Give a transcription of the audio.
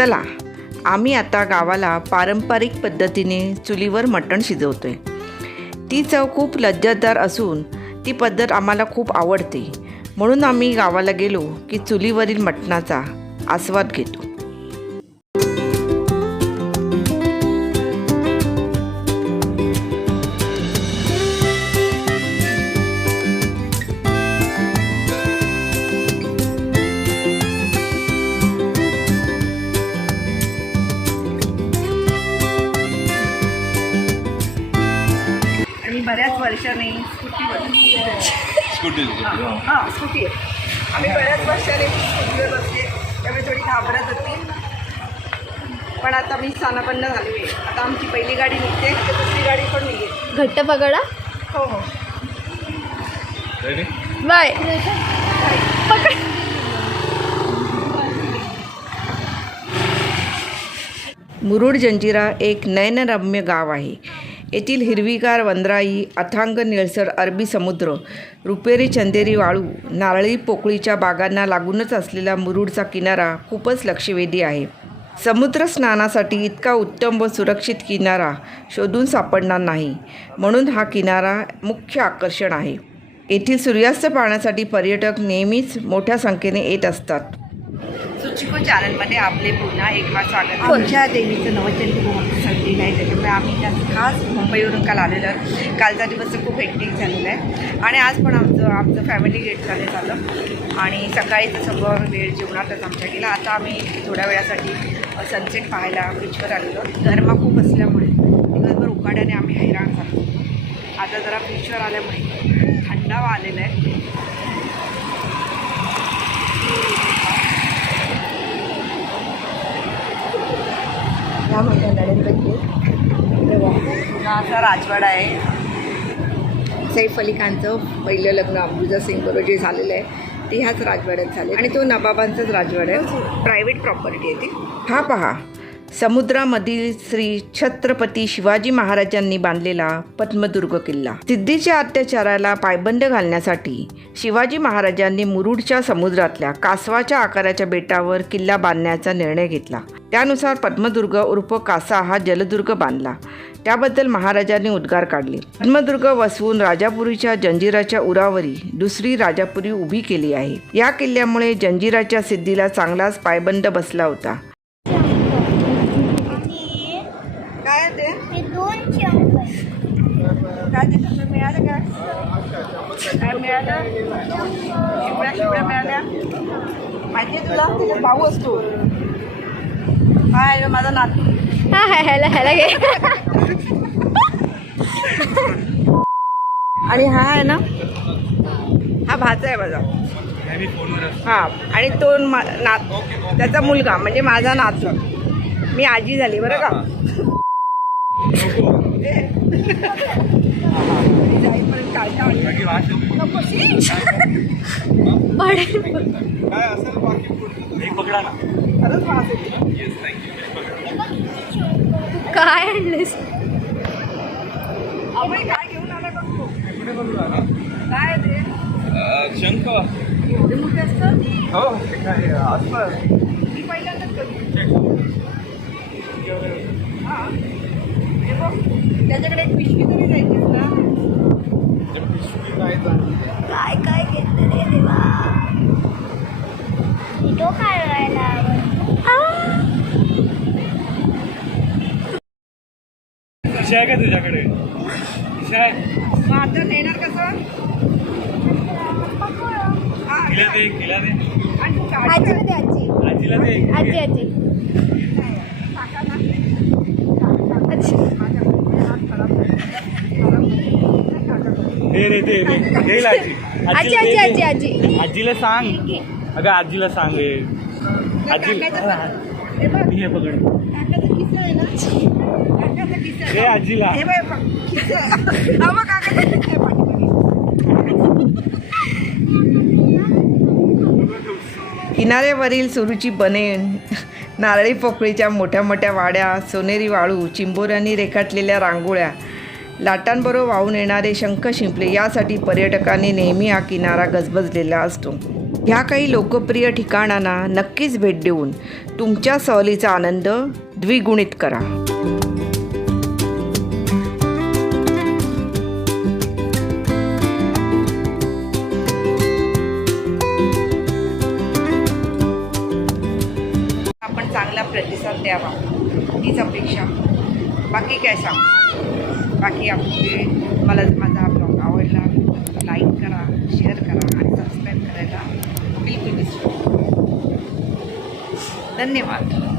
चला आम्ही आता गावाला पारंपरिक पद्धतीने चुलीवर मटण शिजवतोय. ती चव खूप लज्जतदार असून ती पद्धत आम्हाला खूप आवडते. म्हणून आम्ही गावाला गेलो की चुलीवरील मटणाचा आस्वाद घेतो. वर्षाने स्कूटी हां स्कूटी. आहे आम्ही बऱ्याच वर्षाने स्कूटीवर बसले. त्यामुळे थोडी घाबरत होती. पण आता मी स्थानापन्न झाली. आहे आता आमची पहिली गाडी निघते. दुसरी गाडी पण निघेल. घट्ट पकडा. हो हो. Ready bye. मुरुड जंजिरा एक नयनरम्य गाव आहे. येथील हिरवीगार वंदराई अथांग निळसर अरबी समुद्र रुपेरी चंदेरी वाळू नारळी पोकळीच्या बागांना लागूनच असलेला मुरुडचा किनारा खूपच लक्षवेधी आहे. समुद्र स्नानासाठी इतका उत्तम व सुरक्षित किनारा शोधून सापडणार नाही म्हणून हा किनारा मुख्य आकर्षण आहे. येथील सूर्यास्त पाहण्यासाठी पर्यटक नेहमीच मोठ्या संख्येने येत असतात. सुचिको चॅनलमध्ये आपले पुन्हा एकदा स्वागत आमच्या देवीचं नवचंडी झालेली नाही त्याच्यामुळे आम्ही खास मुंबईवरून काल आलेलो. आहे कालचा दिवस खूप हेक्टिक झालेला आहे. आणि आज पण आमचं आमचं फॅमिली गेट झालं झालं. आणि सकाळीचं सगळं वेळ जेवणातच आमच्या गेला. आता आम्ही थोड्या वेळासाठी सनसेट पाहायला बीचवर आलेलो. गरमा खूप असल्यामुळे दिवसभर उकाड्याने आम्ही हैराण झालो. आता जरा बीचवर आल्यामुळे थंडावा आलेला आहे. असा राजवाडा आहे. सैफ अली खानचं पहिलं लग्न अमृता सिंग बरोबर जे झालेलं आहे ते ह्याच राजवाड्यात झाले. आणि तो नबाबांचाच राजवाडा आहे. प्रायव्हेट प्रॉपर्टी आहे ती. हा पहा. समुद्रामधील श्री छत्रपती शिवाजी महाराजांनी बांधलेला पद्मदुर्ग किल्ला. सिद्धीच्या अत्याचाराला पायबंद घालण्यासाठी शिवाजी महाराजांनी मुरुडच्या समुद्रातल्या कासवाच्या आकाराच्या बेटावर किल्ला बांधण्याचा निर्णय घेतला. त्यानुसार पद्मदुर्ग उर्फ कासा हा जलदुर्ग बांधला. त्याबद्दल महाराजांनी उद्गार काढले. पद्मदुर्ग वसवून राजापुरीच्या जंजिराच्या उरावरी दुसरी राजापुरी उभी केली आहे. या किल्ल्यामुळे जंजिराच्या सिद्धीला चांगलाच पायबंद बसला होता. भाऊ असतो. हाय माझा नातू. हा हा ह्याला ह्याला घे. आणि हा आहे ना हा भाचा आहे माझा. हा आणि तो नात त्याचा मुलगा म्हणजे माझा नातू. मी आजी झाली बरं का? जाईपर्यंत काळजा काय घेऊन आला बघ तू? काय ते? शंख. एवढे मोठे असतात हो मी पहिल्यांदाच हा. हे बघ त्याच्याकडे एक पिशवी तरी जायचीच ना काय काय घेतलं रे देवा तो काय राहिला कशी आहे का तुझ्याकडे? आहे. मग आता नेणार कसं? हा, तिला दे तिला दे. आणि तू काढ. आजीला दे आजी. आजीला दे. आजी आजी. टाका ना. अच्छा माझ्याकडे हात खराब झाले. मला टाका करून. दे रे दे. दे देईल आजी. आजी आजीला आजी दे, आजी दे. आजी आजीला सांग. अगं आजीला सांग हे आजी टाकायचं हे बघ. हे पकड टाकायचं किस्सा आहे ना? टाकायचं किस्सा आहे. दे आजीला. किनाऱ्यावरील सुरूची बनेन नारळी पोकळीच्या मोठ्या मोठ्या वाड्या सोनेरी वाळू चिंबोऱ्यांनी रेखाटलेल्या रांगोळ्या लाटांबरोबर वाहून येणारे शंख शिंपले यासाठी पर्यटकांनी नेहमी हा किनारा गजबजलेला असतो. ह्या काही लोकप्रिय ठिकाणांना नक्कीच भेट देऊन तुमच्या सहलीचा आनंद द्विगुणित करा. आपण चांगला प्रतिसाद द्यावा हीच अपेक्षा. बाकी काय सांग? बाकी आपले मला माझा ब्लॉग आवडला लाईक करा शेअर करा आणि सबस्क्राईब करायला बिलकुल विसरू धन्यवाद.